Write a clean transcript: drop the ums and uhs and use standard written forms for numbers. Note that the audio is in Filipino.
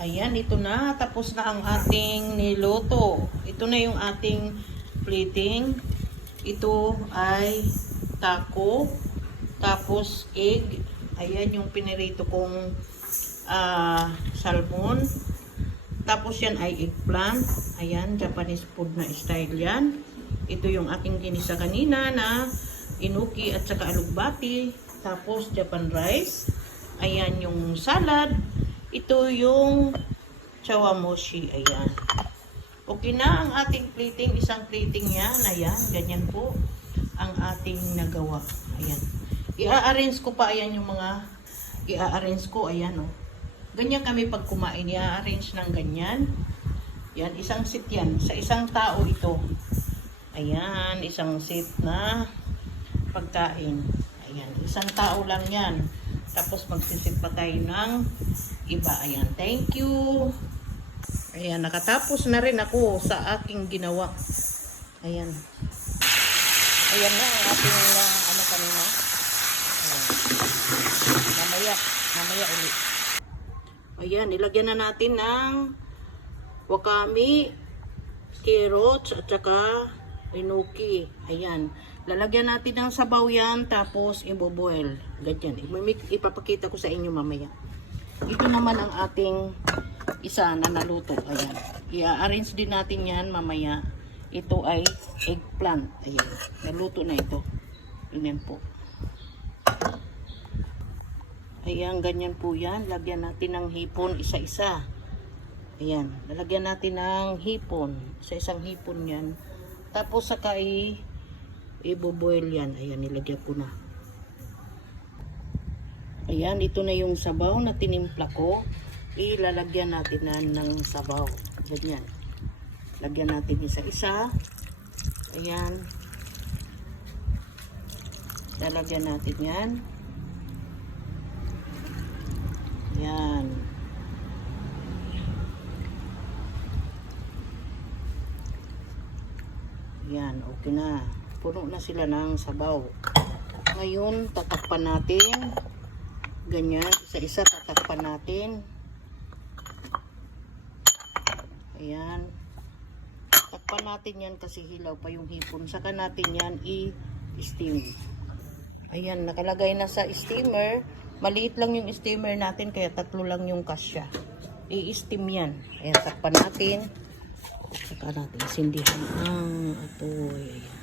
Ayan, ito na. Tapos na ang ating niluto. Ito na yung ating plating. Ito ay taco. Tapos egg. Ayan yung pinirito kong salmon. Tapos yan ay eggplant. Ayan, Japanese food na style yan. Ito yung ating ginisa kanina na inuki at saka alugbati. Tapos Japan rice. Ayan yung salad. Ito yung chawamoshi. Ayan. Okay na ang ating plating. Isang plating yan. Ayan. Ganyan po ang ating nagawa. Ayan. I-arrange ko pa. Ayan yung mga i-arrange ko. Ayan o. Ganyan kami pag kumain. I-arrange ng ganyan. Yan. Isang seat yan. Sa isang tao ito. Ayan. Isang seat na pagkain. Ayan. Isang tao lang yan. Tapos magsisit pa tayo ng iba. Ayan. Thank you. Ayan. Nakatapos na rin ako sa aking ginawa. Ayan. Ayan na ang ating ano kanina. Ayan. Mamaya ulit. Ayan. Nilagyan na natin ng wakame, carrots, at saka enoki. Ayan. Lalagyan natin ng sabaw yan, tapos iboboil. Ganyan. Ipapakita ko sa inyo mamaya. Ito naman ang ating isa na naluto. Ayan. I-arrange din natin yan mamaya. Ito ay eggplant. Ayan. Naluto na ito. Ganyan po. Ayan, ganyan po yan. Lagyan natin ng hipon isa-isa. Ayan. Lalagyan natin ng hipon. Isa-isang hipon yan. Tapos saka i-boil yan. Ayan, nilagyan ko na. Ayan, ito na yung sabaw na tinimpla ko. Ilalagyan natin na ng sabaw. Ganyan. Lagyan natin isa-isa. Ayan. Lalagyan natin yan. Ayan. Ayan, okay na. Puno na sila ng sabaw. Ngayon, tatakpan natin. Ganyan, isa-isa tatakpan natin. Ayan. Takpan natin yan kasi hilaw pa yung hipon. Saka natin yan i-steam. Ayan, nakalagay na sa steamer. Maliit lang yung steamer natin, kaya 3 lang yung kasya. I-steam yan. Ayan, takpan natin. Saka natin sindihan ang apoy. Ayan.